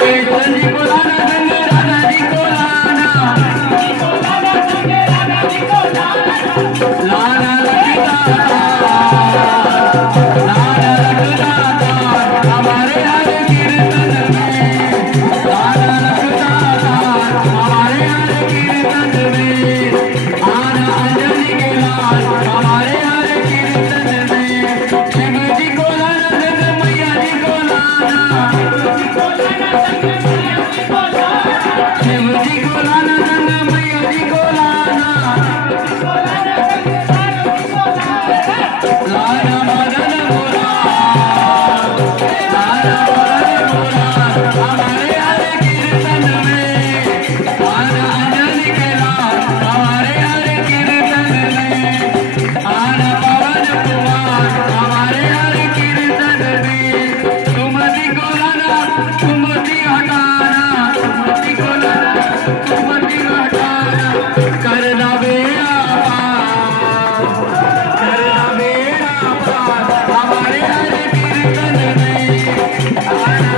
कृष्ण जी को लाना संग राधा जी को लाना लाना रखदाता लाना रखदाता हमारे हर कीर्तन में लाना रखदाता हमारे हर कीर्तन में आना अंजलि के लाल हमारे हर कीर्तन में शिव जी को लाना संग मैया जी को लाना शिव जी को लाना संग मैया जी को लाना लाना मदन मोरा लाना मदन मोरा हमारे हर कीर्तन में आना अंजलि के लाल हमारे हर कीर्तन में आना पवन कुमार हमारे हर कीर्तन में सुमति को लाना सुमति हटाना सुमति को लाना सुमति हटाना करना बेड़ा पार करना बेड़ा पार हमारे हर कीर्तन में आना